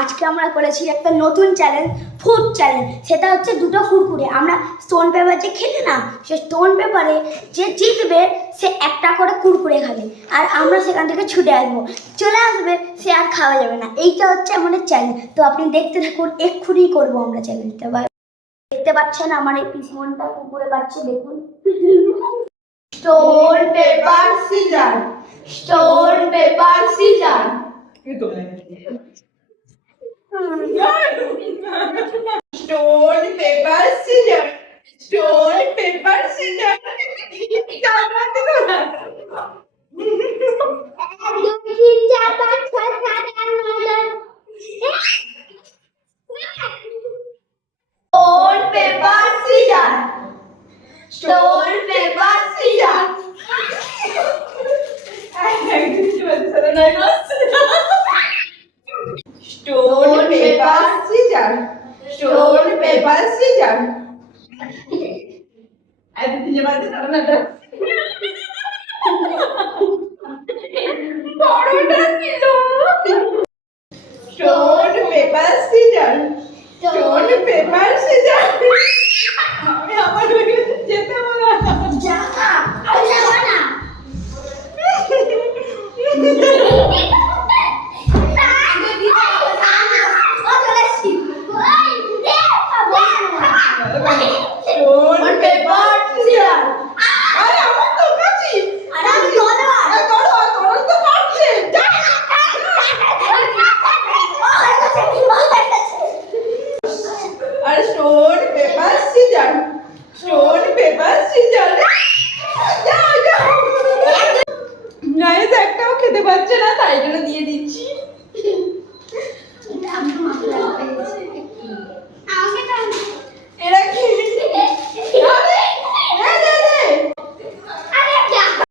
আজকে আমরা করেছি একটা নতুন চ্যালেঞ্জ, ফুড চ্যালেঞ্জ। সেটা হচ্ছে দুটো কুরকুরে আমরা স্টোন পেপার যে খেলি না, সে স্টোন পেপারে যে জিতবে সে একটা করে কুরকুরে খাবে, আর আমরা সেখান থেকে ছুটে আসবো। চলে আসবে সে আর খাওয়া যাবে না। এইটা হচ্ছে আমাদের চ্যালেঞ্জ। তো আপনি দেখতে থাকুন, এক্ষুনি করবো আমরা চ্যালেঞ্জটা। দেখতে পাচ্ছেন আমার এই পিছনটা কুকুরে পাচ্ছে, দেখুন। Stone paper scissor, stone paper scissor. Stone, paper, scissors. Stone, paper, scissors. Stone, paper, scissors. Stone, paper, scissors. Stone, paper, scissors. Stone, paper, scissors. Ada tiga mata tak pernah dah. Baru dah kilo. Stone, paper, scissors. Stone, paper, scissors.